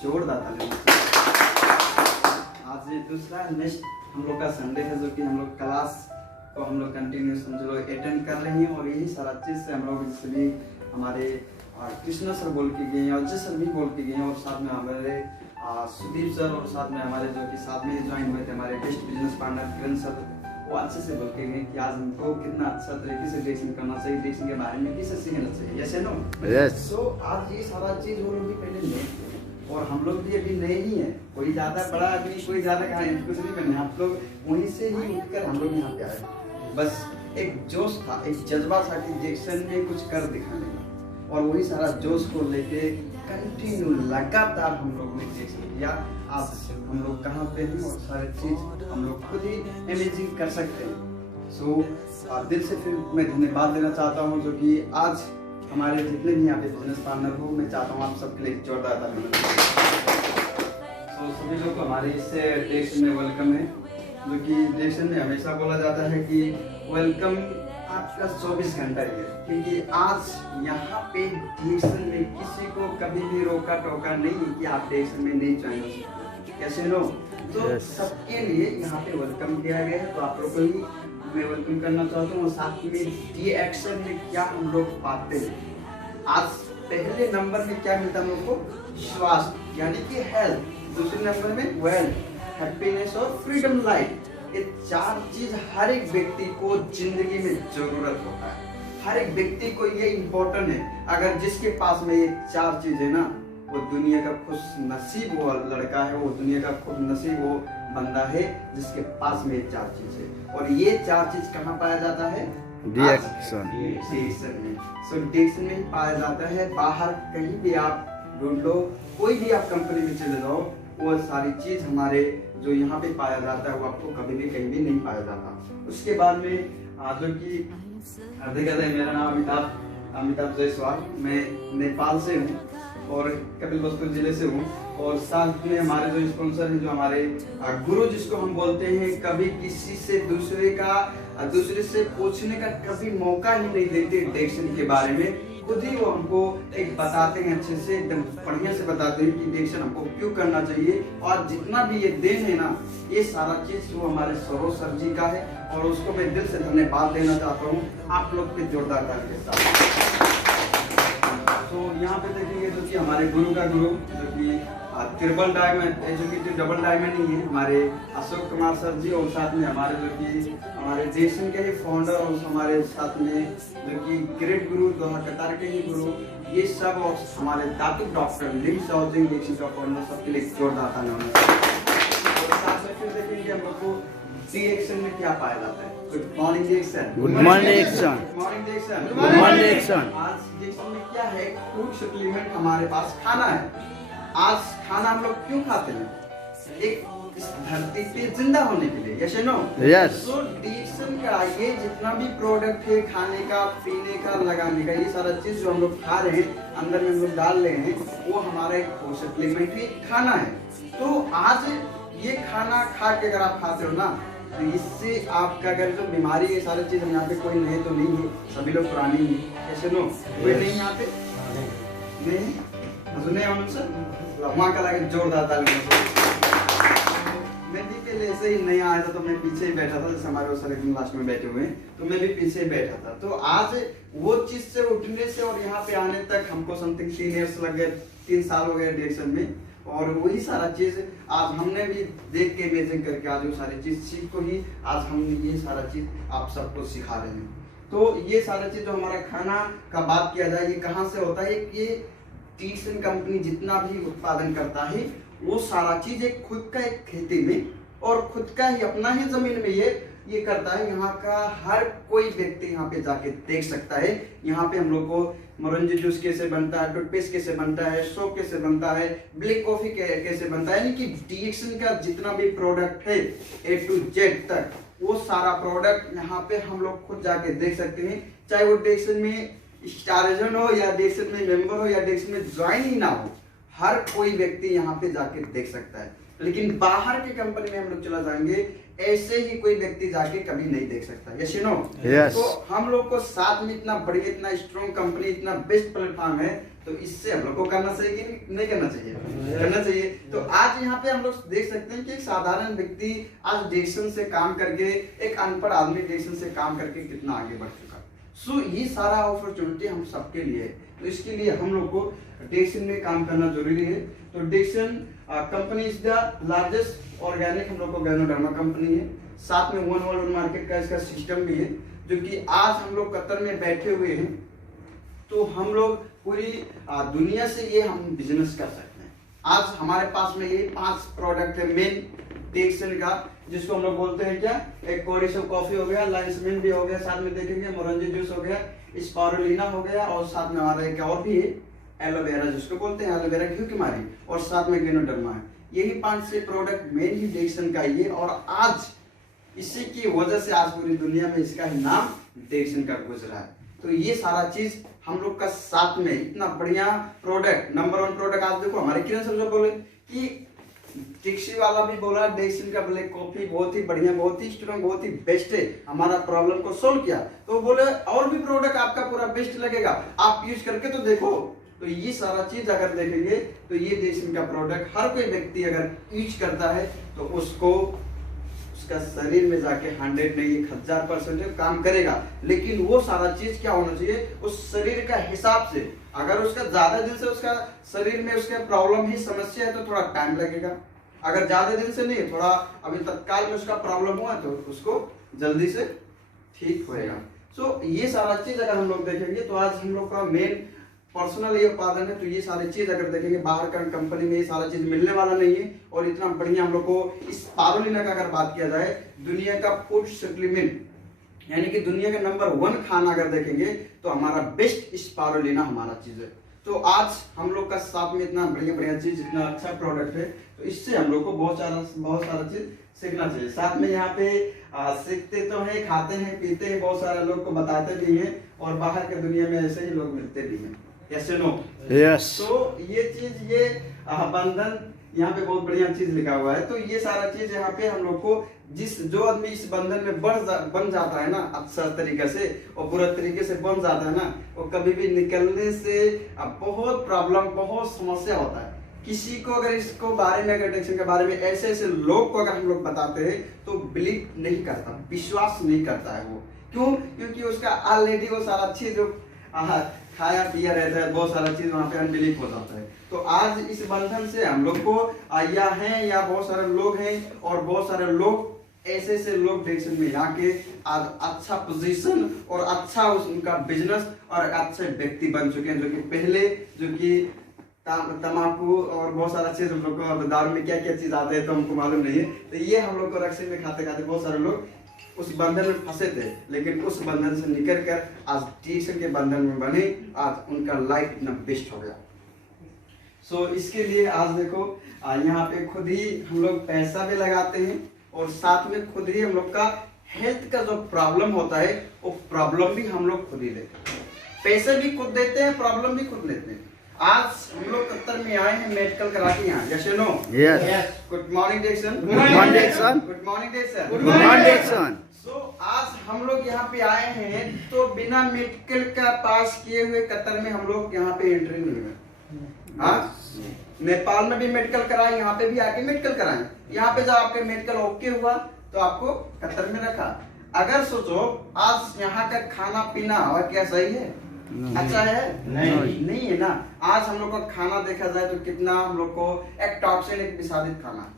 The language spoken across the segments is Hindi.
जोरदार तालियों से। आज ये दूसरा नेक्स्ट हम लोग का संडे है, जो कि हम लोग क्लास को हम लोग कंटिन्यूस अटेंड कर रहे हैं, और यही सारा चीज़ से हम लोग सभी हमारे कृष्णा सर बोल के गए हैं, अजय सर भी बोल के गए हैं, और साथ में हमारे सुदीप सर, और साथ में हमारे जो कि साथ में ज्वाइन हुए थे हमारे बेस्ट बिजनेस पार्टनर किरण सर, वो अच्छे से बोल के गए कि आज हमको कितना अच्छा तरीके से डेटिंग करना चाहिए, डेटिंग के बारे में किसे सीखना चाहिए। Yes no? यस। सो आज ये सारा चीज़ वो लोग भी पहले नए थे, और हम लोग भी अभी नए ही हैं, कोई ज़्यादा बड़ा आदमी, कोई ज़्यादा कहाँ कुछ नहीं करना है। आप लोग वहीं से ही उठकर हम लोग यहाँ पे आए, बस एक जोश था, एक जज्बा था कि जैक्सन में कुछ कर दिखाने का, और वही सारा जोश को लेके कंटिन्यू लगातार हम लोग ने जैक्सन किया। आज हम लोग कहाँ पे हैं, और सारी चीज हम लोग खुद ही इमेजिन कर सकते हैं। सो दिल से फिर मैं धन्यवाद देना चाहता हूँ, जो कि आज हमारे जितने भी यहाँ पे बिजनेस पार्टनर हो, मैं चाहता हूँ आप सबके लिए जोरदार तालियां। सो सभी लोग को हमारे इससे डेक्सन में वेलकम है, जो कि डेक्सन में हमेशा बोला जाता है कि वेलकम आपका 24 घंटा ही है, क्योंकि आज यहाँ पे डेक्सन में किसी को कभी भी रोका टोका नहीं कि आप डेक्सन में नहीं ज्वाइन हो सकते। कैसे नो? तो सबके लिए यहाँ पे वेलकम किया गया है, तो आप लोग को ही मैं वेलकम करना चाहता हूँ। और साथ में DXN में क्या हम लोग पाते हैं, आज पहले नंबर में क्या मिलता है हम लोग को? स्वास्थ्य यानी कि हेल्थ, दूसरे नंबर में वेल्थ, हैप्पीनेस और फ्रीडम लाइफ। ये चार चीज हर एक व्यक्ति को जिंदगी में जरूरत होता है, हर एक व्यक्ति को ये इम्पोर्टेंट है। अगर जिसके पास में ये चार चीज है ना, वो दुनिया का खुश नसीब वो लड़का है, वो दुनिया का खुश नसीब वो बंदा है जिसके पास में ये चार चीज है। और ये चार चीज कहाँ पाया जाता है? डेक्सन में। सो डेक्सन में ही पाया जाता है, बाहर कहीं भी आप ढूंढ लो, कोई भी आप कंपनी में चले जाओ, वो सारी चीज हमारे जो यहाँ पे पाया जाता है वो आपको कभी भी कहीं भी नहीं पाया जाता। उसके बाद में जो कि देखा जाए, मेरा नाम अमिताभ जायसवाल, मैं नेपाल से हूँ और कपिलवस्तु जिले से हूँ, और साथ में हमारे जो स्पॉन्सर हैं, जो हमारे गुरु जिसको हम बोलते हैं, कभी किसी से दूसरे से पूछने का कभी मौका ही नहीं देते डेक्सन के बारे में, खुद ही वो हमको एक बताते हैं, अच्छे से एकदम बढ़िया से बताते हैं कि डेक्सन हमको क्यों करना चाहिए। और जितना भी ये देन है ना, ये सारा चीज वो हमारे सरोज सर जी का है, और उसको मैं दिल से धन्यवाद देना चाहता हूँ आप लोग के जोरदार ताली के साथ। तो यहाँ पे देखेंगे जो कि हमारे गुरु का गुरु, जो कि ट्रिपल डायमंड, जो कि डबल डायमंड नहीं है, हमारे अशोक कुमार सर जी, और साथ में हमारे जो कि हमारे डेक्सन के ही फाउंडर, और हमारे साथ में जो कि ग्रेट गुरु दोहा कतार के ही गुरु, ये सब, और हमारे दातु डॉक्टर लिम साउजिंग डेक्सन का फाउंडर, सबके लिए जोरदार तालियां। साथ में फिर देखेंगे हम लोग को डेक्सन में क्या पाया जाता है। Good morning Dexon. Good morning Dexon. Good morning Dexon. Good morning Dexon. आज डेक्सन में क्या है? फूड सप्लीमेंट हमारे पास खाना है। आज खाना हम लोग क्यों खाते हैं? एक इस धरती पे जिंदा होने के लिए। Yes no? यस। सो डेक्सन का ये जितना भी प्रोडक्ट है, खाने का, पीने का, लगाने का, ये सारा चीज जो हम लोग खा रहे हैं, अंदर में हम लोग डाल रहे हैं, वो हमारा एक फूड सप्लीमेंट ही खाना है। तो आज ये खाना खा के अगर आप खाते हो ना, तो इससे आपका अगर जो बीमारी है, सारी चीज यहाँ पे कोई नए तो नहीं है, सभी लोग पुरानी ही। कैसे नो? कोई नहीं यहाँ पे नहीं, वहाँ का लगे जोरदार तालियां। मैं भी पहले ऐसे ही नया आया था, तो मैं पीछे ही बैठा था, जैसे हमारे सर एकदम लास्ट में बैठे हुए हैं, तो मैं भी पीछे ही बैठा था। तो आज वो चीज से उठने से और यहाँ पे आने तक हमको समथिंग 3 इयर्स लग गए, 3 साल हो गए डेक्सन में, और वही सारा चीज आज हमने भी देख के इमेजिन करके आज वो सारी चीज सीख को ही आज हम ये सारा चीज आप सबको सिखा रहे हैं। तो ये सारा चीज जो हमारा खाना का बात किया जाए, ये कहाँ से होता है? ये डेक्सन कंपनी जितना भी उत्पादन करता है, वो सारा चीज एक खुद का एक खेती में और खुद का ही अपना ही जमीन में ये करता है। यहाँ का हर कोई व्यक्ति यहाँ पे जाके देख सकता है। यहाँ पे हम लोग को मोरंजी जूस कैसे बनता है, टूथपेस्ट कैसे बनता है, सोप कैसे बनता है, ब्लैक कॉफी कैसे बनता है, यानी कि डेक्सन का जितना भी प्रोडक्ट है A to Z तक, वो सारा प्रोडक्ट यहाँ पे हम लोग खुद जाके देख सकते हैं। चाहे वो डेक्सन में स्टारजन हो या डेक्सन में मेंबर हो या डेक्सन में ज्वाइन ही ना हो, हर कोई व्यक्ति यहाँ पे जाके देख सकता है। लेकिन बाहर की कंपनी में हम लोग चला जाएंगे, ऐसे ही कोई व्यक्ति जाके कभी नहीं देख सकता। Yes no? यस। तो हम लोग को साथ में इतना बढ़िया, इतना स्ट्रॉन्ग कंपनी, इतना बेस्ट प्लेटफॉर्म है, तो इससे हम लोग को करना चाहिए कि नहीं करना चाहिए? करना चाहिए। तो आज यहाँ पे हम लोग देख सकते हैं कि एक साधारण व्यक्ति आज डिक्शन से काम करके, एक अनपढ़ आदमी डिक्शन से काम करके कितना आगे बढ़ चुका। सो ये सारा अपॉर्चुनिटी हम सबके लिए है, तो इसके लिए हम लोग को डिक्शन में काम करना जरूरी है। तो डिक्शन company is the largest organic हम लोग को गैनोडर्मा कंपनी है। साथ में वन वर्ल्ड मार्केट का इसका सिस्टम भी है, जो कि आज हम लोग कतर में बैठे हुए हैं, तो हम लोग पूरी दुनिया से ये हम बिजनेस कर सकते हैं। आज हमारे पास में ये 5 प्रोडक्ट है मेन डिक्शन का, जिसको हम लोग बोलते हैं क्या, एक कोरिसो कॉफी हो गया, लाइंसमिन भी हो गया, साथ में देखेंगे मोरंजी जूस हो गया, स्पारुलिना हो गया, और साथ में हमारा एक और भी है एलोवेरा, जिसको बोलते हैं एलोवेरा घी की मारी, और साथ में गैनोडर्मा है। यही 5-6 प्रोडक्ट मेन ही डिक्शन का ये, और आज इसी की वजह से आज पूरी दुनिया में इसका ही नाम डिक्शन का गुजरा है। तो ये सारा चीज हम लोग का साथ में इतना बढ़िया प्रोडक्ट, नंबर 1 प्रोडक्ट। आज देखो हमारे किरण सर जो बोले कि टिक्सी वाला भी बोला डिक्शन का ब्लैक कॉफी बहुत ही बढ़िया, बहुत ही स्ट्रॉन्ग, बहुत ही बेस्ट है, हमारा प्रॉब्लम को सोल्व किया। तो बोले और भी प्रोडक्ट आपका पूरा बेस्ट लगेगा, आप यूज करके तो देखो। तो ये सारा चीज अगर देखेंगे तो ये डिक्शन का प्रोडक्ट हर कोई व्यक्ति अगर यूज करता है तो उसको उसका शरीर में जाके 100 नहीं 1000% काम करेगा। लेकिन वो सारा चीज क्या होना चाहिए, उस शरीर का हिसाब से। अगर उसका ज्यादा दिन से उसका शरीर में उसका प्रॉब्लम ही समस्या है तो थोड़ा टाइम लगेगा। अगर ज्यादा दिन से नहीं, थोड़ा अभी तत्काल में उसका प्रॉब्लम हुआ तो उसको जल्दी से ठीक होएगा। सो ये सारा चीज अगर हम लोग देखेंगे तो आज हम लोग का मेन पर्सनल ये उत्पादन है। तो ये सारी चीज अगर देखेंगे बाहर का कंपनी में ये सारा चीज मिलने वाला नहीं है। और इतना बढ़िया हम लोग को इस स्पारुलिना का अगर बात किया जाए, दुनिया का फूड सप्लीमेंट यानी कि दुनिया का नंबर 1 खाना अगर देखेंगे तो हमारा बेस्ट स्पारुलिना हमारा चीज है। तो आज हम लोग का साथ में इतना बढ़िया चीज, इतना अच्छा प्रोडक्ट है, तो इससे हम लोग को बहुत सारा चीज सीखना चाहिए। साथ में यहाँ पे सीखते तो हैं, खाते हैं, पीते हैं, बहुत सारे लोग को बताते भी हैं, और बाहर के दुनिया में ऐसे ही लोग मिलते भी हैं। Yes no? यस। तो ये चीज, ये बंधन यहाँ पे बहुत बढ़िया चीज लिखा हुआ है। तो ये सारा चीज यहाँ पे हम लोग को जो आदमी इस बंधन में बन जाता है ना अच्छा तरीके से और पूरा तरीके से बन जाता है ना, वो कभी भी निकलने से बहुत प्रॉब्लम, बहुत समस्या होता है। किसी को अगर इसको बारे में, अगर डिक्शन के बारे में ऐसे लोग को अगर हम लोग बताते हैं तो बिलीव नहीं करता, विश्वास नहीं करता है वो। क्यों? क्योंकि उसका ऑलरेडी वो सारा चीज जो खाया पिया रहता है, बहुत सारा चीज वहाँ पे अनबिलीव हो जाता है। तो आज इस बंधन से हम लोग को या बहुत सारे लोग हैं, और बहुत सारे लोग ऐसे लोग डिक्शन में आके आज अच्छा पोजीशन और अच्छा उनका बिजनेस और अच्छे व्यक्ति बन चुके हैं, जो कि पहले जो कि तम्बाकू और बहुत सारा चीज हम लोग को, दारू में क्या क्या चीज आते हैं तो हमको मालूम नहीं है। तो ये हम लोग को रक्सी में खाते खाते बहुत सारे लोग उस बंधन में फंसे थे, लेकिन उस बंधन से निकल कर आज डिक्शन के बंधन में बने, आज उनका लाइफ इतना बेस्ट हो गया। सो इसके लिए आज देखो यहाँ पे खुद ही हम लोग पैसा भी लगाते हैं, और साथ में खुद ही हम लोग का हेल्थ का जो प्रॉब्लम होता है वो प्रॉब्लम भी हम लोग खुद ही देते हैं। पैसे भी खुद देते हैं, प्रॉब्लम भी खुद लेते हैं। आज हम लोग कतर में आए हैं मेडिकल करा के यहाँ। Yes no? Yes. Good morning Dickson. Good morning Dickson. Good morning Dickson. Good morning Diction. So आज हम लोग यहाँ पे आए हैं तो बिना मेडिकल का पास किए हुए कतर में हम लोग यहाँ पे एंट्री नहीं हुए। नेपाल में भी मेडिकल कराए, यहाँ पे भी आके मेडिकल कराए। यहाँ पे जब आपके मेडिकल ओके हुआ तो आपको कतर में रखा। अगर सोचो आज यहाँ का खाना पीना और क्या सही है? अच्छा है? नहीं है ना। आज हम लोग का खाना देखा जाए तो कितना हम लोग को एक टॉक्सिन, एक विषादित खाना।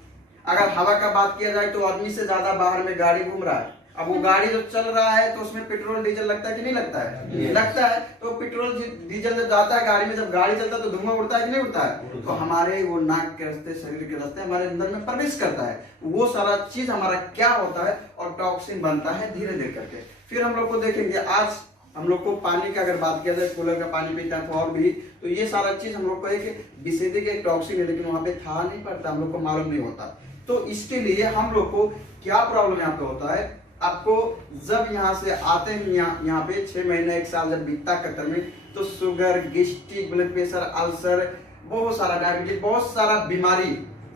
अगर हवा का बात किया जाए तो आदमी से ज्यादा बाहर में गाड़ी घूम रहा है। अब वो गाड़ी जो चल रहा है तो उसमें पेट्रोल डीजल लगता है कि नहीं लगता है? लगता है। तो पेट्रोल डीजल जब जाता है गाड़ी में, जब गाड़ी चलता है तो धुआं उड़ता है कि नहीं उड़ता है? तो हमारे वो नाक के रास्ते, शरीर के रास्ते हमारे अंदर में प्रवेश करता है। वो सारा चीज हमारा क्या होता है और टॉक्सिन बनता है धीरे धीरे करके। फिर हम लोग को देखेंगे आज हम लोग को पानी का अगर बात किया जाए, कूलर का पानी पीता है और भी, तो ये सारा चीज हम लोग को एक विषैदी के टॉक्सिन है, लेकिन वहां पे था नहीं पड़ता, हम लोग को मालूम नहीं होता। तो इसके लिए हम लोग को क्या प्रॉब्लम यहाँ पे होता है, आपको जब यहाँ से आते हैं यहाँ पे 6 महीने 1 साल जब बीतता कतर में, तो sugar, gastric, blood pressure, ulcer, बहुत सारा डायबिटीज, बहुत सारा बीमारी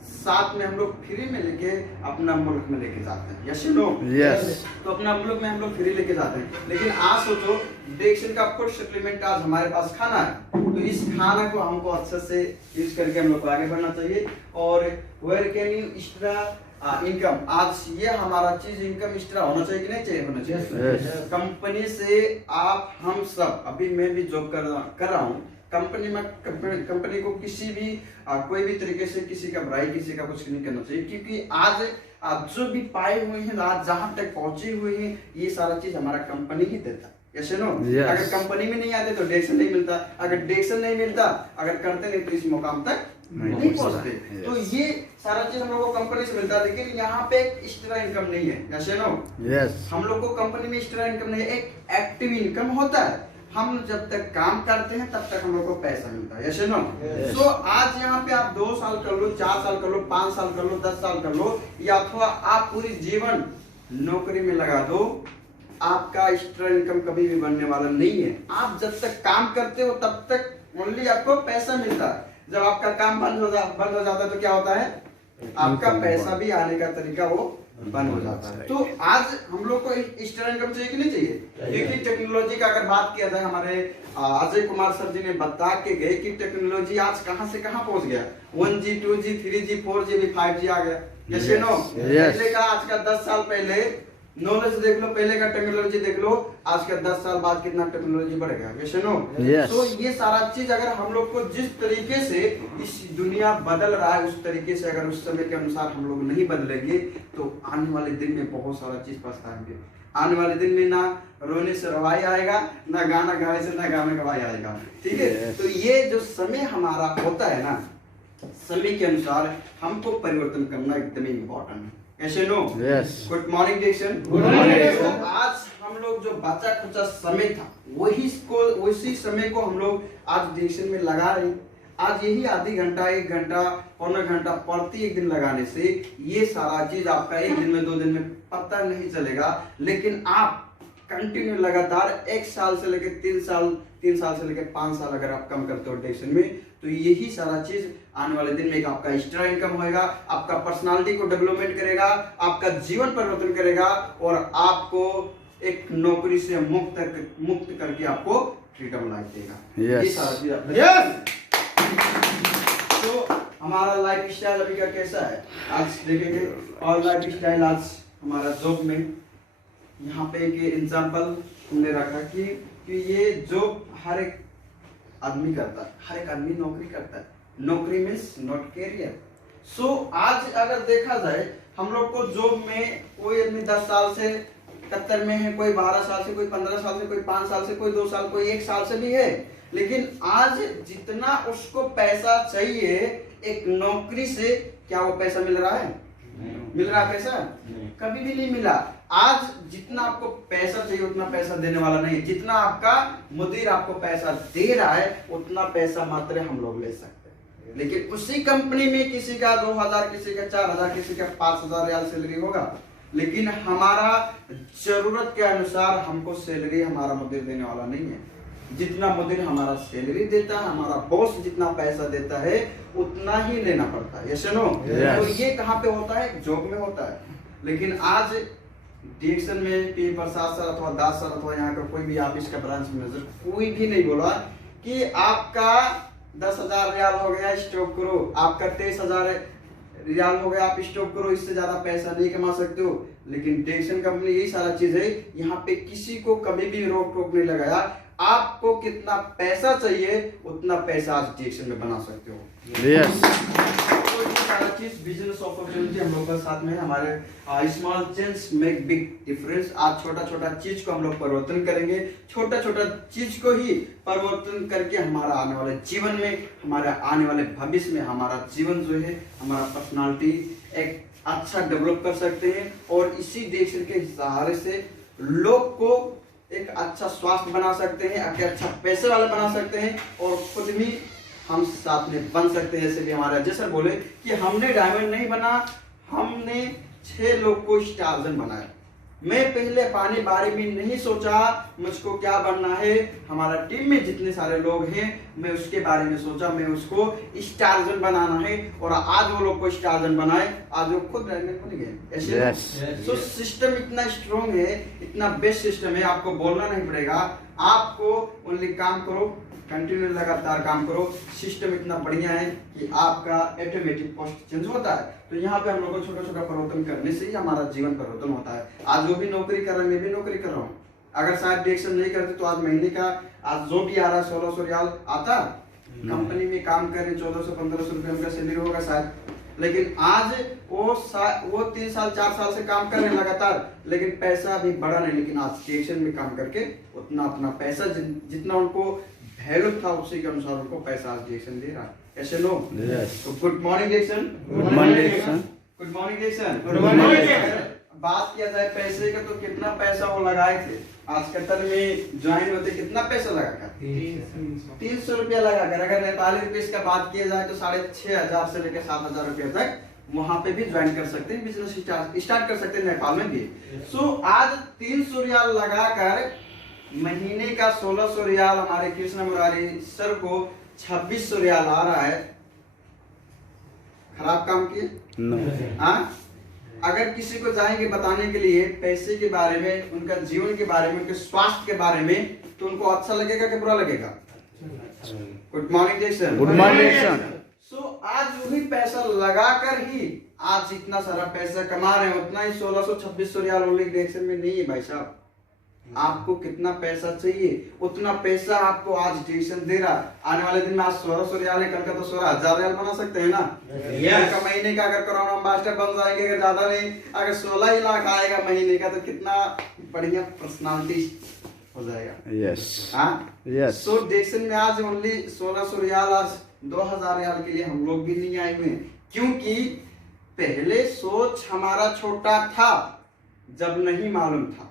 साथ में हम लोग फ्री में लेके अपना मुल्क में लेके जाते हैं, यस नो? यस। तो अपना मुल्क में हम लोग फ्री लेके जाते हैं, लेकिन आज सोचो डिएक्शन का फूड सप्लीमेंट आज हमारे पास खाना है, तो इस खाना को हमको अच्छे से यूज करके हम लोग को आगे बढ़ना चाहिए। और where can you extra income, आज ये हमारा चीज इनकम एक्स्ट्रा होना चाहिए कि नहीं चाहिए? होना चाहिए। कंपनी से आप हम सब, अभी मैं भी जॉब कर रहा हूँ कंपनी में, कंपनी को किसी भी कोई भी तरीके से किसी का बुराई किसी का कुछ नहीं करना चाहिए, क्योंकि आज जो भी पाए हुए हैं, आज जहाँ तक पहुंचे हुए हैं, ये सारा चीज हमारा कंपनी ही देता है, यस नो? अगर कंपनी में नहीं आते तो डिएक्शन नहीं मिलता, अगर डिएक्शन नहीं मिलता, अगर करते नहीं तो इस मुकाम तक नहीं पहुंचते। तो ये सारा चीज हम लोग को कंपनी से मिलता है, लेकिन यहाँ पे एक्स्ट्रा इनकम नहीं है, यस नो? यस। हम लोग को कंपनी में एक्स्ट्रा इनकम नहीं है, एक एक्टिव इनकम होता है। हम जब तक काम करते हैं तब तक हम लोग को पैसा मिलता है, यस नो? तो आज यहाँ पे आप 2 साल कर लो, 4 साल कर लो, 5 साल कर लो, 10 साल कर लो, या अथवा आप पूरी जीवन नौकरी में लगा दो, आपका एक्स्ट्रा इनकम कभी भी बनने वाला नहीं है। आप जब तक काम करते हो तब तक ओनली आपको पैसा मिलता है। जब आपका काम बंद हो जाता है तो क्या होता है? आपका पैसा भी आने का तरीका वो बंद हो जाता है। तो आज हम लोग को एक्स्ट्रा इनकम चाहिए कि नहीं चाहिए? क्योंकि टेक्नोलॉजी का अगर बात किया जाए, हमारे अजय कुमार सर जी ने बता के गए कि टेक्नोलॉजी आज कहां से कहां पहुंच गया। 1G 2G 3G 4G 5G आ गया, यस नो? पहले का आज का 10 साल पहले नॉलेज देख लो, पहले का टेक्नोलॉजी देख लो, आज का 10 साल बाद कितना टेक्नोलॉजी बढ़ गया, यस नो? तो ये सारा चीज अगर हम लोग को जिस तरीके से इस दुनिया बदल रहा है, उस तरीके से अगर उस समय के अनुसार हम लोग नहीं बदलेंगे तो आने वाले दिन में बहुत सारा चीज पछताएंगे। आने वाले दिन में ना रोने से रवाई आएगा, ना गाना गाने से ना गाने गवाई आएगा, ठीक है? तो ये जो समय हमारा होता है ना, समय के अनुसार हमको परिवर्तन करना एकदम इम्पोर्टेंट है, ऐसे नो? Good morning डिएक्शन। आज हम लोग जो बचा खुचा समय था उसी समय को हम लोग आज डिएक्शन में लगा रहे हैं। आज यही आधी घंटा 1 घंटा पौना घंटा प्रति एक दिन लगाने से ये सारा चीज आपका 1 दिन में 2 दिन में पता नहीं चलेगा, लेकिन आप कंटिन्यू लगातार 1 साल से लेकर 3 साल से लेकर 5 साल अगर आप काम करते हो डिएक्शन में, तो यही सारा चीज आने वाले दिन में एक आपका एक्स्ट्रा इनकम होएगा, आपका पर्सनालिटी को डेवलपमेंट करेगा, आपका जीवन परिवर्तन करेगा और आपको एक नौकरी से मुक्त करके आपको फ्रीडम लाइफ देगा। ये सारा चीज आपका तो हमारा लाइफ स्टाइल अभी का कैसा है आज देखेंगे। और लाइफ स्टाइल आज हमारा जॉब में, यहाँ पे एक एग्जांपल हमने रखा कि ये जॉब हर एक आदमी करता है, हर एक आदमी नौकरी करता है। नौकरी मीन्स नॉट कैरियर। सो आज अगर देखा जाए हम लोग को जॉब में कोई आदमी 10 साल से कतर में है, कोई 12 साल से, कोई 15 साल से, कोई 5 साल से, कोई 2 साल, कोई 1 साल से भी है, लेकिन आज जितना उसको पैसा चाहिए एक नौकरी से, क्या वो पैसा मिल रहा है? मिल रहा है पैसा? कभी भी नहीं मिला। आज जितना आपको पैसा चाहिए उतना पैसा देने वाला नहीं है। जितना आपका मुदीर आपको पैसा दे रहा है उतना पैसा मात्र हम लोग ले सकते हैं, लेकिन उसी कंपनी में किसी का 2000, किसी का 4000, किसी का 5000 रियाल सैलरी होगा, लेकिन हमारा जरूरत के अनुसार हमको सैलरी हमारा मुदीर देने वाला नहीं है। जितना मुदीर हमारा सैलरी देता है, हमारा बॉस जितना पैसा देता है उतना ही लेना पड़ता है, यस नो? तो ये कहाँ पे होता है? जॉब में होता है। लेकिन आज डिएक्शन में पी प्रसाद सर अथवा दास सर अथवा यहाँ का कोई भी ऑफिस का ब्रांच मैनेजर कोई भी नहीं बोला कि आपका 10,000 रियाल हो गया स्टॉप करो, आपका 23,000 रियाल हो गया आप स्टॉप करो, इससे ज्यादा पैसा नहीं कमा सकते हो। लेकिन डिएक्शन कंपनी यही सारा चीज है, यहाँ पे किसी को कभी भी रोक टोक नहीं लगाया। आपको कितना पैसा चाहिए उतना पैसा आज डिएक्शन में बना सकते हो। तो ये सारा चीज बिजनेस अपॉर्चुनिटी हम लोग के साथ में हमारे small change make big difference. आज छोटा छोटा चीज को हम लोग परिवर्तन करेंगे, छोटा छोटा चीज को ही परिवर्तन करके हमारा आने वाले जीवन में, हमारे आने वाले भविष्य में हमारा जीवन जो है, हमारा पर्सनालिटी एक अच्छा डेवलप कर सकते हैं। और इसी डिएक्शन के सहारे से लोग को एक अच्छा स्वास्थ्य बना सकते हैं, अच्छा पैसे वाले बना सकते हैं और खुद भी हम साथ में बन सकते हैं। जैसे भी हमारे अजय सर बोले कि हमने डायमंड नहीं बना, हमने 6 लोग को स्टारजन बनाया, मैं पहले अपने बारे में नहीं सोचा मुझको क्या बनना है, हमारा टीम में जितने सारे लोग हैं मैं उसके बारे में सोचा, मैं उसको स्टारजन बनाना है और आज वो लोग को स्टारजन बनाए, आज वो खुद रैंक बन गए ऐसे। तो सिस्टम इतना स्ट्रॉन्ग है, इतना बेस्ट सिस्टम है, आपको बोलना नहीं पड़ेगा, आपको ओनली काम करो, कंटिन्यू लगातार काम करो, सिस्टम इतना बढ़िया है कि आपका ऑटोमेटिक पोस्ट चेंज होता है। तो यहाँ पे हम लोग को छोटा छोटा परिवर्तन करने से ही हमारा जीवन परिवर्तन होता है। आज जो भी नौकरी कर रहा है, मैं भी नौकरी कर रहा हूँ, अगर शायद डिरेक्शन नहीं करते तो आज महीने का आज जो भी आ रहा है 1600 रियाल आता, कंपनी में काम कर रहे 1400-1500 रुपये उनका सैलरी होगा शायद, लेकिन आज वो 3 साल 4 साल से काम कर रहे हैं लगातार, लेकिन पैसा भी बढ़ा नहीं, लेकिन आज डिरेक्शन में काम करके उतना अपना पैसा जितना उनको वैल्यू था उसी के अनुसार उनको पैसा आज डिरेक्शन दे रहा है, ऐसे लोग। तो good morning direction, good morning direction, good morning direction, good morning. बात किया जाए पैसे का तो कितना पैसा वो लगाए थे, आज कतर में ज्वाइन होते कितना पैसा लगा कर 300 रुपया लगा कर, अगर नेपाली रुपये का बात किया जाए तो 6,500 से लेकर 7,000 रुपया तक वहां पे भी ज्वाइन कर सकते हैं, बिजनेस स्टार्ट कर सकते हैं नेपाल में भी। सो आज 300 रियाल लगाकर महीने का 1600 रियाल हमारे कृष्ण मुरारी सर को 2600 रियाल आ रहा है, खराब काम किए? हाँ, अगर किसी को जाएंगे बताने के लिए पैसे के बारे में, उनका जीवन के बारे में, उनके स्वास्थ्य के बारे में, तो उनको अच्छा लगेगा कि बुरा लगेगा? गुड मॉर्निंग जैसन, गुड मॉर्निंग जैसन। सो आज वही पैसा लगाकर ही आज इतना सारा पैसा कमा रहे हैं, उतना ही 1600-2600 रियाल ओनली डायरेक्शन में नहीं है भाई साहब। आपको कितना पैसा चाहिए उतना पैसा आपको आज डायरेक्शन दे रहा, आने वाले दिन में आज 1600 रियाल है, कल का तो 16,000 रियाल बना सकते हैं ना। का महीने का अगर कोरोना एम्बेसडर बन जाएंगे, अगर ज्यादा नहीं, अगर 16 ही लाख आएगा महीने का तो कितना बढ़िया पर्सनालिटी हो जाएगा। यस, हाँ यस। सो डायरेक्शन में आज ओनली 1600 रियाल, आज 2000 रियाल के लिए हम लोग भी नहीं आए हुए, क्योंकि पहले सोच हमारा छोटा था जब नहीं मालूम था,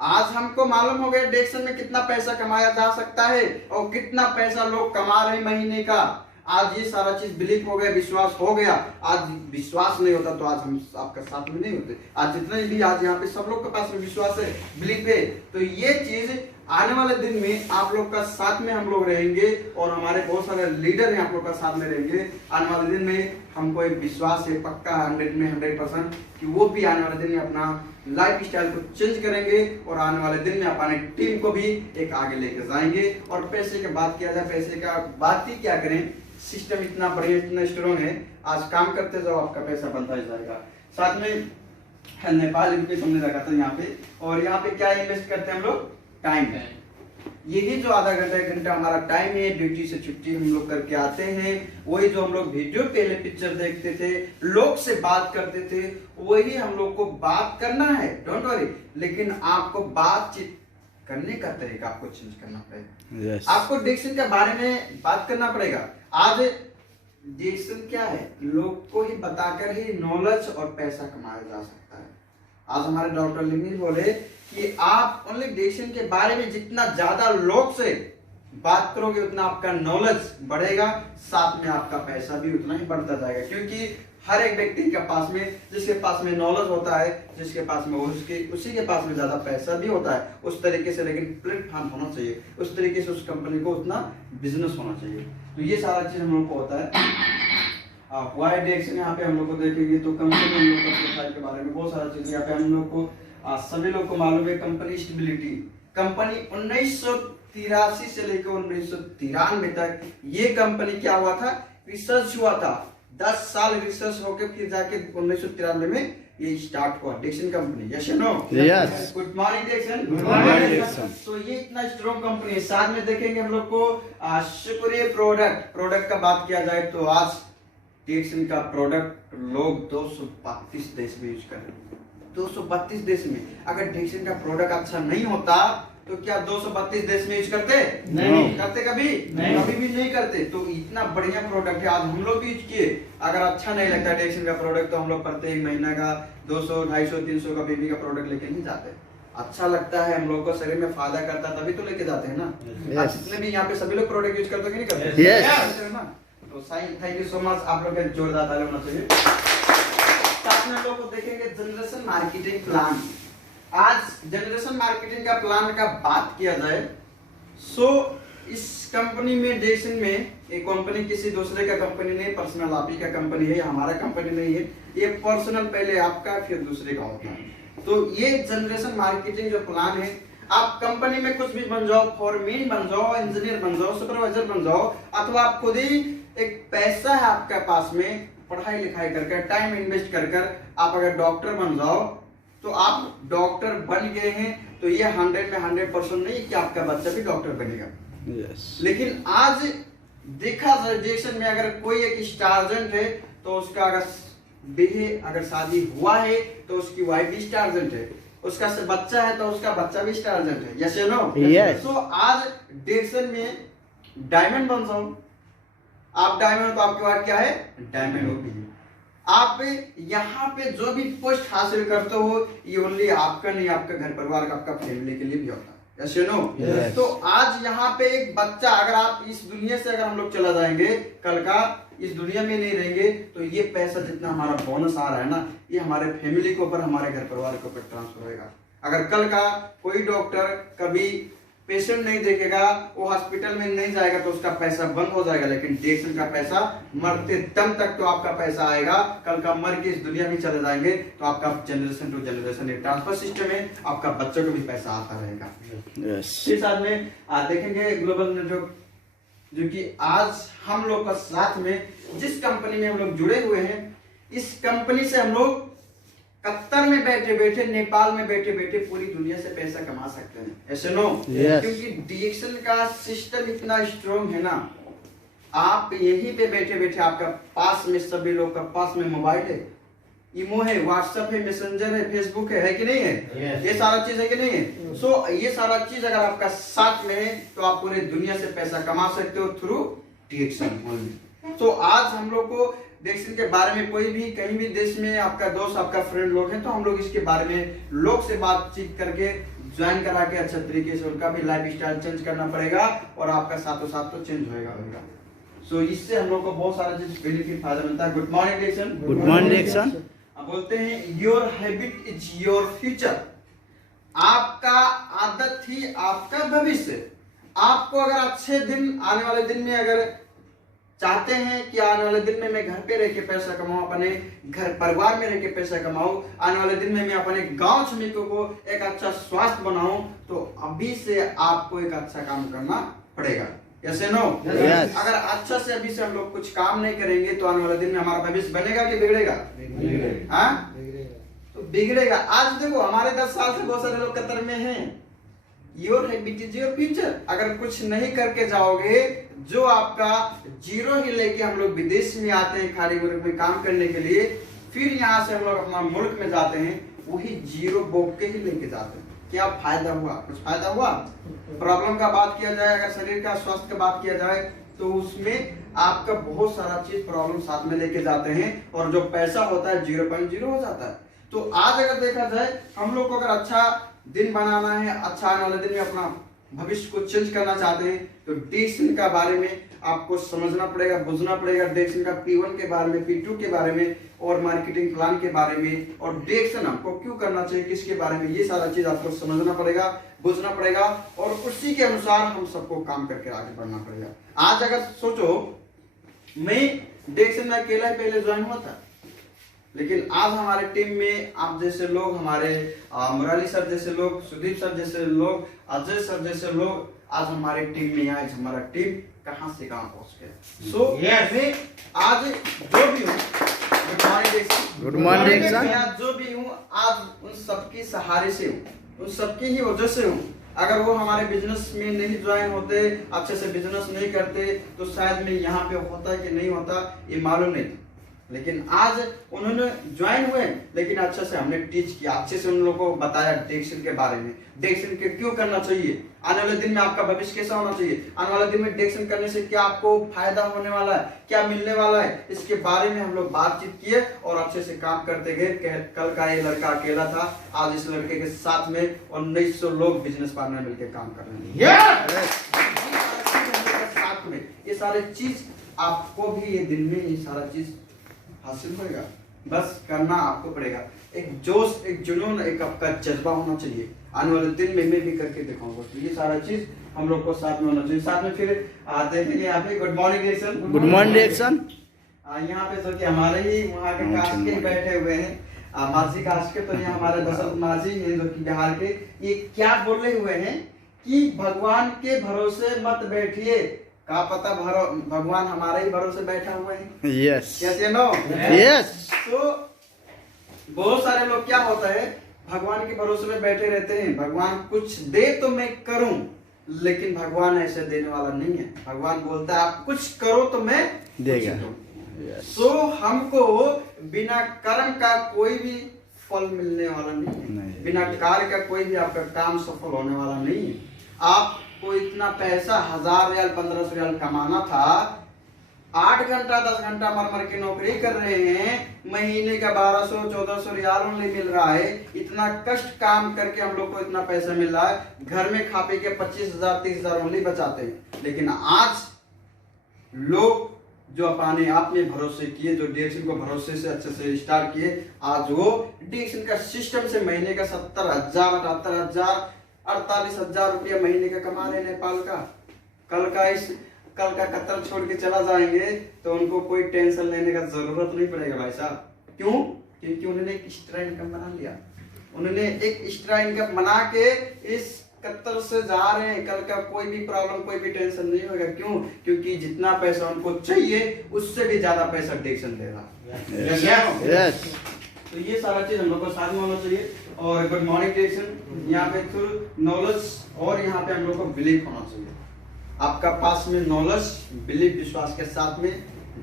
आज हमको मालूम हो गया डायरेक्शन में कितना पैसा कमाया जा सकता है और कितना पैसा लोग कमा रहे हैं महीने का। आज ये सारा चीज बिलीव हो गया, विश्वास हो गया। आज विश्वास नहीं होता तो आज हम आपका साथ में नहीं होते। आज जितने भी आज यहाँ पे सब लोग के पास में विश्वास है, बिलीव है, तो ये चीज आने वाले दिन में आप लोग का साथ में हम लोग रहेंगे और हमारे बहुत सारे लीडर हैं आप लोग का साथ में रहेंगे। आने वाले दिन में हमको एक विश्वास है पक्का 100% कि वो भी आने वाले दिन में अपना लाइफ स्टाइल को चेंज करेंगे और आने वाले दिन में अपने टीम को भी एक आगे लेकर जाएंगे। और पैसे की बात किया जाए, पैसे का बात ही क्या करें, सिस्टम इतना बढ़िया, इतना स्ट्रॉन्ग है, आज काम करते जाओ आपका पैसा बनता ही जाएगा। साथ में नेपाली रुपये हमने रखा था यहाँ पे, और यहाँ पे क्या इन्वेस्ट करते हैं हम लोग, टाइम। यही जो आधा घंटा 1 घंटा हमारा टाइम है, ड्यूटी से छुट्टी हम लोग करके आते हैं, वही जो हम लोग वीडियो पहले पिक्चर देखते थे, लोग से बात करते थे, वही हम लोग को बात करना है, डोंट वरी। लेकिन आपको बातचीत करने का तरीका आपको चेंज करना पड़ेगा। yes. आपको डिक्शन के बारे में बात करना पड़ेगा। आज डिक्शन क्या है, लोग को ही बताकर ही नॉलेज और पैसा कमाया जा सकता है। आज हमारे डॉक्टर लिमिट बोले कि आप ओनली डिक्शन के बारे में जितना ज्यादा लोग से बात करोगे उतना आपका नॉलेज बढ़ेगा, साथ में आपका पैसा भी उतना ही बढ़ता जाएगा। क्योंकि हर एक व्यक्ति के पास में, जिसके पास में नॉलेज होता है, जिसके पास में उसी के पास में ज्यादा पैसा भी होता है। उस तरीके से लेकिन प्लेटफॉर्म होना चाहिए, उस तरीके से उस कंपनी को उतना बिजनेस होना चाहिए। तो ये सारा चीज हम लोग को होता है। वाई डायरेक्शन यहाँ पे हम लोग को देखेंगे तो कंपनी हम लोग का प्रोफाइल के बारे में बहुत सारा चीज यहाँ पे हम लोग को सभी लोग को मालूम है। कंपनी स्टेबिलिटी, कंपनी 1983 से लेकर 1993 तक ये कंपनी क्या हुआ था, रिसर्च हुआ था। 10 साल रिसर्च होकर फिर जाके 1993 में ये स्टार्ट हुआ डिक्शन company. Yes no? Yes. Good morning Dickson. Good morning डिक्शन। तो ये इतना स्ट्रॉन्ग कंपनी है। साथ में देखेंगे हम लोग को शुक्रिया प्रोडक्ट का बात किया जाए तो आज डिक्शन का प्रोडक्ट लोग 232 देश में यूज कर रहे हैं। 232 देश में अगर डिक्शन का प्रोडक्ट अच्छा नहीं होता तो क्या 232 देश में यूज करते? नहीं करते, कभी भी नहीं करते। तो इतना बढ़िया प्रोडक्ट है, आज हम लोग भी यूज किए। अगर अच्छा नहीं लगता डिक्शन का प्रोडक्ट तो हम लोग प्रत्येक महीना का 200, 250, 300 का बेबी का प्रोडक्ट लेके नहीं जाते। अच्छा लगता है, हम लोग को शरीर में फायदा करता है तभी तो लेके जाते हैं ना। आज जितने भी यहाँ पे सभी लोग प्रोडक्ट यूज करते नहीं करते? तो थैंक यू सो मच, आप लोग का जोरदार ताली होना चाहिए। साथ में लोग को देखेंगे जनरेशन मार्केटिंग प्लान। आज जनरेशन मार्केटिंग का प्लान का बात किया जाए, सो इस कंपनी में डेक्सन में एक कंपनी किसी दूसरे का कंपनी नहीं, पर्सनल आप ही का कंपनी है, हमारा कंपनी नहीं है, ये पर्सनल पहले आपका फिर दूसरे का होता है। तो ये जनरेशन मार्केटिंग जो प्लान है, आप कंपनी में कुछ भी बन जाओ, फॉरमैन बन जाओ, इंजीनियर बन जाओ, सुपरवाइजर बन जाओ, अथवा आप खुद ही एक पैसा है आपके पास में, पढ़ाई लिखाई कर टाइम इन्वेस्ट कर आप अगर डॉक्टर बन जाओ, तो आप डॉक्टर बन गए हैं, तो ये 100 में 100% नहीं कि आपका बच्चा भी डॉक्टर बनेगा। लेकिन आज देखा जाए डेक्सन में अगर कोई एक स्टार्जेंट है, तो उसका अगर शादी हुआ है तो उसकी वाइफ भी स्टार्जेंट है, उसका से बच्चा है तो उसका बच्चा भी स्टार्जेंट है। यस या नो? यस। तो आज डेक्सन में डायमंड बन जाओ, आप डायमंड, तो आपके बाद क्या है? डायमंड होगी। आप यहाँ पे जो भी पोस्ट हासिल करते हो, ये ओनली आपका नहीं, आपका घर परिवार का, आपका फैमिली के लिए भी होता है। Yes no? तो आज यहाँ पे एक बच्चा, अगर आप इस दुनिया से अगर हम लोग चला जाएंगे, कल का इस दुनिया में नहीं रहेंगे, तो ये पैसा जितना हमारा बोनस आ रहा है ना, ये हमारे फैमिली के ऊपर, हमारे घर परिवार के ऊपर ट्रांसफर होगा। अगर कल का कोई डॉक्टर कभी पेशेंट नहीं देखेगा, वो हॉस्पिटल में नहीं जाएगा, तो उसका पैसा बंद हो जाएगा। लेकिन डेक्सन का पैसा मरते दम तक तो आपका पैसा आएगा। कल का मर के इस दुनिया में चले जाएंगे, तो आपका जनरेशन टू जनरेशन एक ट्रांसफर सिस्टम है, आपका बच्चों को भी पैसा आता रहेगा। इस साथ में देखेंगे ग्लोबल नेटवर्क, जो कि आज हम लोग का साथ में जिस कंपनी में हम लोग जुड़े हुए हैं, इस कंपनी से हम लोग कतर में बैठे बैठे, नेपाल में बैठे बैठे पूरी दुनिया से पैसा कमा सकते हैं। ऐसे नो? क्योंकि डेक्सन का सिस्टम इतना स्ट्रॉन्ग है ना, आप यहीं पे बैठे बैठे, आपका पास में सभी लोग का पास में मोबाइल है, इमो है, व्हाट्सएप है, मैसेंजर है, फेसबुक है कि नहीं है? ये सारा चीज है कि नहीं है? सो ये सारा चीज अगर आपका साथ में है, तो आप पूरे दुनिया से पैसा कमा सकते हो थ्रू डेक्सन ओनली। तो आज हम लोग को डेक्सन के बारे में, कोई भी कहीं भी देश में आपका दोस्त, आपका फ्रेंड लोग हैं, तो हम लोग इसके बारे में लोग से बातचीत करके ज्वाइन करा के अच्छे तरीके से उनका भी लाइफ स्टाइल चेंज करना पड़ेगा, और आपका साथों साथ तो चेंज होगा। सो इससे हम लोग को बहुत सारा चीज बेनिफिट फायदा मिलता है। Good morning Dexon. Good morning Dexon. हम बोलते हैं your habit is your future. आपका आदत ही आपका भविष्य। आपको अगर अच्छे दिन, आने वाले दिन में अगर चाहते हैं कि आने वाले दिन में मैं घर पे रह के पैसा कमाऊं, अपने घर परिवार में रह के पैसा कमाऊं, आने वाले दिन में मैं अपने गांव श्रमिकों को एक अच्छा स्वास्थ्य बनाऊं, तो अभी से आपको एक अच्छा काम करना पड़ेगा। Yes no? अगर अच्छा से अभी से हम लोग कुछ काम नहीं करेंगे, तो आने वाले दिन में हमारा भविष्य बनेगा कि बिगड़ेगा? तो बिगड़ेगा। आज देखो, हमारे 10 साल से बहुत सारे लोग कतर में हैं। Your habit is your future. अगर कुछ नहीं करके जाओगे, जो आपका जीरो ही लेके हम लोग विदेश में आते हैं खाली मुल्क में काम करने के लिए, फिर यहाँ से हम लोग अपना मुल्क में जाते हैं, वही जीरो बोक के ही लेके जाते हैं। क्या फायदा हुआ? कुछ फायदा हुआ? प्रॉब्लम का बात किया जाए, अगर शरीर का स्वास्थ्य का बात किया जाए, तो उसमें आपका बहुत सारा चीज प्रॉब्लम साथ में लेके जाते हैं, और जो पैसा होता है 0.0 हो जाता है। तो आज अगर देखा जाए, हम लोग को अगर अच्छा दिन बनाना है, अच्छा आने वाले दिन में अपना भविष्य को चेंज करना चाहते हैं, तो डेक्सन का बारे में आपको समझना पड़ेगा, बुझना पड़ेगा। डेक्सन का P1 के बारे में, P2 के बारे में, और मार्केटिंग प्लान के बारे में, और डेक्सन आपको क्यों करना चाहिए, किसके बारे में, ये सारा चीज आपको समझना पड़ेगा, बुझना पड़ेगा, और उसी के अनुसार हम सबको काम करके आगे बढ़ना पड़ेगा। आज अगर सोचो, मैं डेक्सन में अकेला ही पहले ज्वाइन हुआ था, लेकिन आज हमारे टीम में आप जैसे लोग, हमारे मुराली सर जैसे लोग, सुदीप सर जैसे लोग, अजय सर जैसे लोग आज हमारे टीम में आए। हमारा टीम कहां से कहां पहुंच गया। सो मैं आज जो भी हूँ, गुड मॉर्निंग डेक्सन। मैं आज जो भी हूँ, आज उन सबके सहारे से हूँ, उन सबकी ही वजह से हूँ। अगर वो हमारे बिजनेस में नहीं ज्वाइन होते, अच्छे से बिजनेस नहीं करते, तो शायद मैं यहाँ पे होता कि नहीं होता ये मालूम नहीं था। लेकिन आज उन्होंने ज्वाइन हुए, लेकिन अच्छे से हमने टीच किया, अच्छे से उन लोगों को बताया डेक्सन के बारे में, डेक्सन के क्यों करना चाहिए, आने वाले दिन में आपका भविष्य कैसा होना चाहिए, आने वाले दिन में डेक्सन करने से क्या आपको फायदा होने वाला है, क्या मिलने वाला है, इसके बारे में हम लोग बातचीत किए और अच्छे से काम करते गए। कल का ये लड़का अकेला था, आज इस लड़के के साथ में 1900 लोग बिजनेस पार्टनर मिलकर काम कर रहे हैं। साथ में ये सारे चीज आपको भी ये दिन में ये सारा चीज हासिल होगा। बस करना आपको पड़ेगा। एक जोश, एक जुनून, एक आपका जज्बा होना चाहिए। आने वाले दिन में मैं भी करके दिखाऊंगा। तो ये सारा चीज हम लोग को साथ में होना चाहिए। साथ में फिर आते हैं यहाँ पे good morning reaction. Good morning reaction. यहाँ पे जो कि हमारे ही वहाँ के कास्ट के बैठे हुए हैं, माझी कास्ट के। तो यहाँ हमारे बसंत माझी हैं जो कि बिहार के। ये क्या बोले हुए हैं कि भगवान के भरोसे मत बैठिए, का पता भगवान हमारे ही भरोसे बैठा हुआ है। यस कैसे नो? यस। तो बहुत सारे लोग क्या होता है, भगवान के भरोसे में बैठे रहते हैं, भगवान कुछ दे तो मैं करूं, लेकिन भगवान ऐसे देने वाला नहीं है। भगवान बोलता है आप कुछ करो तो मैं देगा। तो हमको बिना कर्म का कोई भी फल मिलने वाला नहीं है। बिना कार्य का कोई भी आपका काम सफल होने वाला नहीं है। आपको इतना पैसा 1000 रियाल 1500 रियाल कमाना था, 8 घंटा 10 घंटा मर की नौकरी कर रहे हैं, महीने का 1200 1400 रियाल ओनली मिल रहा है। इतना कष्ट काम करके हम लोग को इतना पैसा मिल रहा है, घर में खा पी के 25,000 30,000 ओनली बचाते हैं। लेकिन आज लोग जो अपने आप में भरोसे किए, जो डीएक्शन को भरोसे से अच्छे से स्टार्ट किए, आज वो डीएक्शन का सिस्टम से महीने का 70,000 78,000 48,000 रुपया महीने का कमा रहे नेपाल का। कल का कतर छोड़ के चला जाएंगे तो उनको कोई टेंशन लेने का जरूरत नहीं पड़ेगा भाई साहब। क्यों? क्योंकि उन्होंने एक एक्स्ट्रा इनकम बना लिया। उन्होंने एक एक्स्ट्रा इनकम बना के इस कतर से जा रहे हैं। कल का कोई भी प्रॉब्लम, कोई भी टेंशन नहीं होगा। क्यों? क्योंकि जितना पैसा उनको चाहिए उससे भी ज्यादा पैसा डीएक्शन दे रहा। तो ये सारा चीज हम लोग को साथ में होना चाहिए। और गुड मॉर्निंग डीएक्शन, यहाँ पे थ्रू नॉलेज और यहाँ पे हम लोग को बिलीव होना चाहिए। आपका पास में नॉलेज, बिलीव, विश्वास के साथ में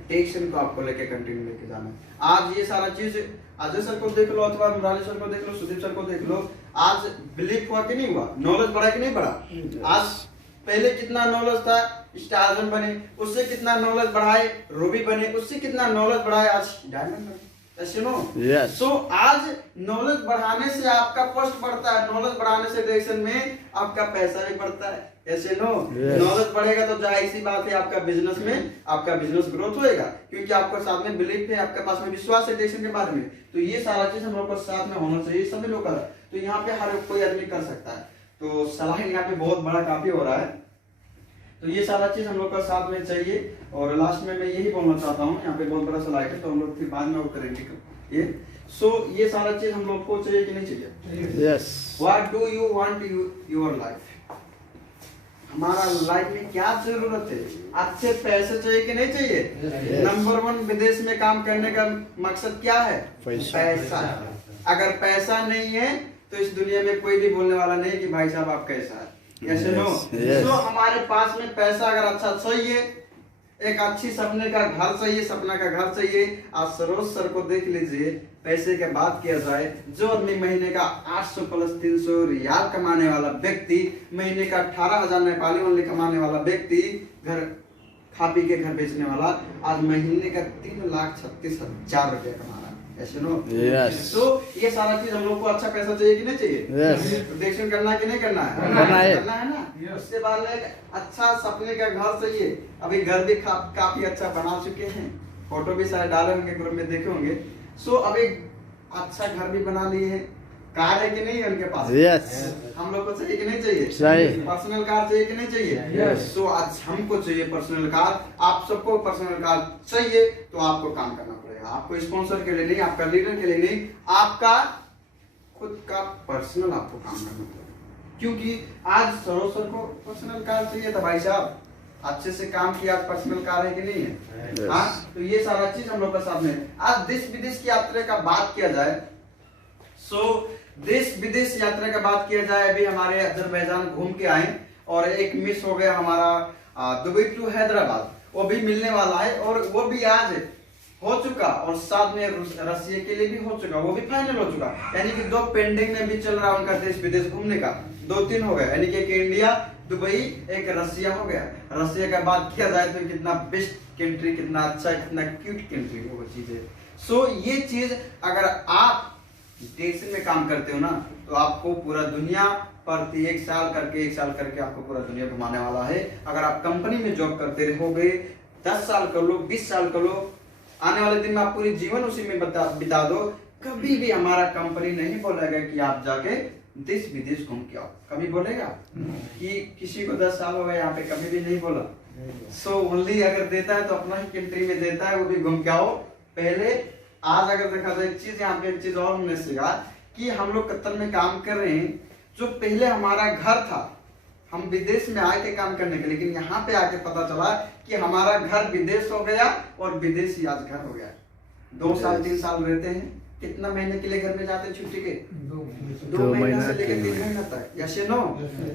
डीएक्शन को आपको लेके कंटिन्यू लेके जाना है। आज ये सारा चीज अजय सर को देख लो अथवा मुरारी सर को देख लो, सुदीप सर को देख लो, आज बिलीव हुआ कि नहीं हुआ? नॉलेज बढ़ा कि नहीं बढ़ा? आज पहले कितना नॉलेज था, स्टारजन बने, उससे कितना नॉलेज बढ़ाए, रूबी बने, उससे कितना नॉलेज बढ़ाए, आज डायमंड बने। So, आज नॉलेज बढ़ाने से आपका पोस्ट बढ़ता है, नॉलेज बढ़ाने से डायरेक्शन में आपका पैसा भी बढ़ता है। ऐसे नॉलेज बढ़ेगा तो जाहिर सी बात है आपका बिजनेस में आपका बिजनेस ग्रोथ होएगा, क्योंकि आपको साथ में बिलीफ है, आपके पास में विश्वास है डायरेक्शन के बारे में। तो ये सारा चीज हम लोग को साथ में होना चाहिए, सभी लोग का। तो यहाँ पे हर कोई आदमी कर सकता है। तो सलाह यहाँ पे बहुत बड़ा काफी हो रहा है। तो ये सारा चीज हम लोग का साथ में चाहिए। और लास्ट में मैं यही बोलना चाहता हूँ, यहाँ पे बहुत बड़ा सलाह है, तो हम लोग फिर बाद में वो करेंगे ये। ये सारा चीज हम लोग को चाहिए कि नहीं चाहिए? Yes. What do you want your life? हमारा लाइफ में क्या जरूरत है? अच्छे पैसे चाहिए कि नहीं चाहिए? नंबर 1 विदेश में काम करने का मकसद क्या है? पैसा। अगर पैसा नहीं है तो इस दुनिया में कोई भी बोलने वाला नहीं कि भाई साहब आप कैसा है। कैसे नो? तो हमारे पास में पैसा अगर अच्छा चाहिए, एक अच्छी सपने का घर चाहिए, सपना का घर चाहिए। आप सरोज सर को देख लीजिए, पैसे के बात किया जाए, जो आदमी महीने का 800 प्लस 300 रियाल कमाने वाला व्यक्ति, महीने का 18,000 नेपाली ओनली कमाने वाला व्यक्ति, घर खा पी के घर बेचने वाला, आज महीने का 3,36,000 रुपया कमा रहा है। ऐसे नो? तो ये सारा चीज हम लोग को अच्छा पैसा चाहिए कि नहीं चाहिए? डायरेक्शन करना है कि नहीं करना है? करना है ना। उसके बाद में अच्छा सपने का घर चाहिए। अभी घर भी काफी अच्छा बना चुके हैं, फोटो भी शायद डाले होंगे, ग्रुप में देखे होंगे। अभी अच्छा घर भी बना लिए हैं, कार है कि नहीं है उनके पास? हम लोग को चाहिए कि नहीं चाहिए? पर्सनल कार चाहिए कि नहीं चाहिए? तो आज हमको चाहिए पर्सनल कार, आप सबको पर्सनल कार चाहिए। तो आपको काम करना पड़ेगा, आपको स्पॉन्सर के लिए नहीं, आपका लीडर के लिए नहीं, आपका खुद का पर्सनल आपको काम करना पड़ेगा। क्योंकि आज सरोज सर को पर्सनल कार चाहिए था भाई साहब, अच्छे से काम किया, पर्सनल कार है कि नहीं है? हाँ, तो ये सारा चीज हम लोग का सामने है। आज देश विदेश की यात्रा का बात किया जाए, देश विदेश यात्रा का बात किया जाए, अभी हमारे अजरबैजान घूम के आए और एक मिस हो गया हमारा दुबई टू हैदराबाद, वो भी मिलने वाला है और वो भी आज हो चुका, और साथ में रसिया के लिए भी हो चुका, वो भी फाइनल हो चुका। यानी कि 2 पेंडिंग में भी चल रहा उनका देश विदेश घूमने का, 2-3 हो गया। यानी कि एक इंडिया, दुबई, एक रसिया हो गया। रसिया का बात किया जाए तो कितना बेस्ट कंट्री, कितना अच्छा, कितना क्यूट कंट्री वो चीज है। ये चीज अगर आप देश में काम करते हो ना, तो आपको पूरा दुनिया प्रति 1 साल करके आपको पूरा दुनिया घुमाने वाला है। अगर आप कंपनी में जॉब करते रहोगे, 10 साल कर लो, 20 साल कर लो, आने वाले दिन में आप पूरी जीवन उसी में बिता दो, कभी भी हमारा कंपनी नहीं बोलेगा कि आप जाके देश विदेश घूम के आओ। कभी बोलेगा कि किसी को 10 साल हो गए यहाँ पे, कभी भी नहीं बोला। सो ओनली अगर देता है तो अपना ही कंट्री में देता है, वो भी घूम के आओ पहले। आज अगर देखा जाए एक चीज, यहाँ पे एक चीज और हमने सीखा कि हम लोग कतर में काम कर रहे हैं, जो पहले हमारा घर था, हम विदेश में आए थे काम करने के, लेकिन यहाँ पे आके पता चला कि हमारा घर विदेश हो गया और विदेश ही आज घर हो गया। 2 साल 3 साल रहते हैं, कितना महीने के लिए घर में जाते हैं छुट्टी के? 2 महीना से लेकर 3 महीना तक, यस नो।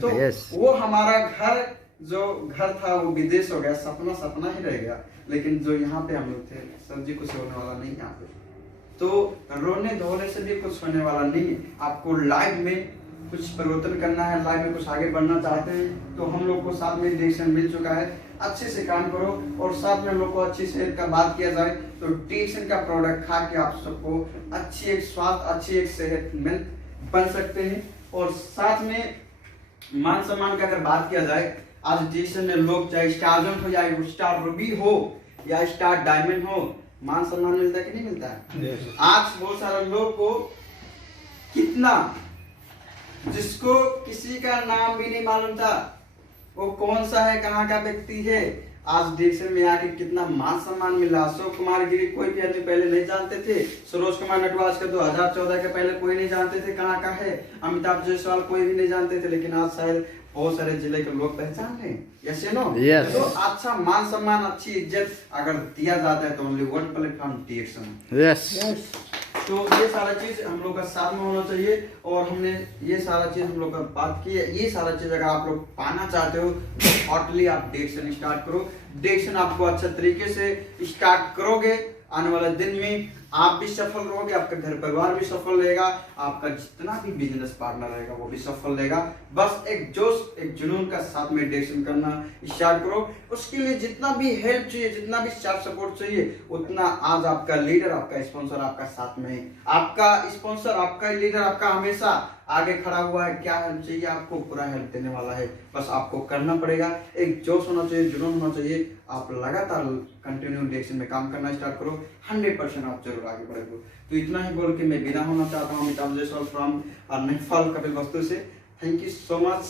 तो वो हमारा घर, जो घर था वो विदेश हो गया, सपना सपना ही रह गया। लेकिन जो यहाँ पे हम लोग थे, सर जी कुछ होने वाला नहीं यहाँ पे, तो रोने धोने से भी कुछ होने वाला नहीं है। आपको लाइफ में कुछ परिवर्तन करना है, लाइफ में कुछ आगे बढ़ना चाहते हैं, तो हम लोग को साथ में डिसीजन मिल चुका है, अच्छे से काम करो। और साथ में हम लोग को अच्छी सेहत का बात किया जाए तो डिसीजन का प्रोडक्ट खा के आप सबको अच्छी एक स्वास्थ्य, अच्छी एक सेहतमंद बन सकते हैं। और साथ में मान सम्मान का अगर बात किया जाए, आज डिसीजन में लोग चाहे स्टार हो या स्टार रूबी हो या स्टार डायमंड हो, मान सम्मान मिलता है कि नहीं मिलता है? आज बहुत सारे लोग को कितना, जिसको किसी का नाम भी नहीं मालूम था, वो कौन सा है, कहाँ का व्यक्ति है, आज डिसीजन में आके कितना मान सम्मान मिला। अशोक कुमार गिरी कोई भी आदमी पहले नहीं जानते थे, सरोज कुमार नटवाज का 2014 के पहले कोई नहीं जानते थे कहाँ का है, अमिताभ जायसवाल कोई भी नहीं जानते थे, लेकिन आज शायद बहुत सारे जिले के लोग पहचान रहे हैं, यस नो। तो अच्छा मान सम्मान, अच्छी इज्जत अगर दिया जाता है तो only one platform decision. Yes. तो ये सारा चीज हम लोग का साथ में होना चाहिए। और हमने ये सारा चीज हम लोग का बात की है, ये सारा चीज अगर आप लोग पाना चाहते हो तो हॉटली आप डिसीजन स्टार्ट करो। डिसीजन आपको अच्छा तरीके से स्टार्ट करोगे, आने वाले दिन में आप भी सफल रहोगे, आपका घर परिवार भी सफल रहेगा, आपका जितना भी बिजनेस पार्टनर रहेगा वो भी सफल रहेगा। बस एक जोश, एक जुनून का साथ में डिसीजन करना स्टार्ट करो। उसके लिए जितना भी हेल्प चाहिए, जितना भी सपोर्ट चाहिए, उतना आज आपका लीडर, आपका स्पॉन्सर आपका साथ में है। आपका स्पॉन्सर, आपका लीडर आपका हमेशा आगे खड़ा हुआ है। क्या हेल्प चाहिए आपको, पूरा हेल्प देने वाला है। बस आपको करना पड़ेगा, एक जोश होना चाहिए, जुनून होना चाहिए। आप लगातार कंटिन्यू डिसीजन में काम करना स्टार्ट करो, 100% आप जरूर आगे बढ़ोगे। तो इतना ही बोल के मैं विदा होना चाहता हूँ अमिताभ जायसवाल फ्रॉम नेपाल कपिलवस्तु से। Thank you so much.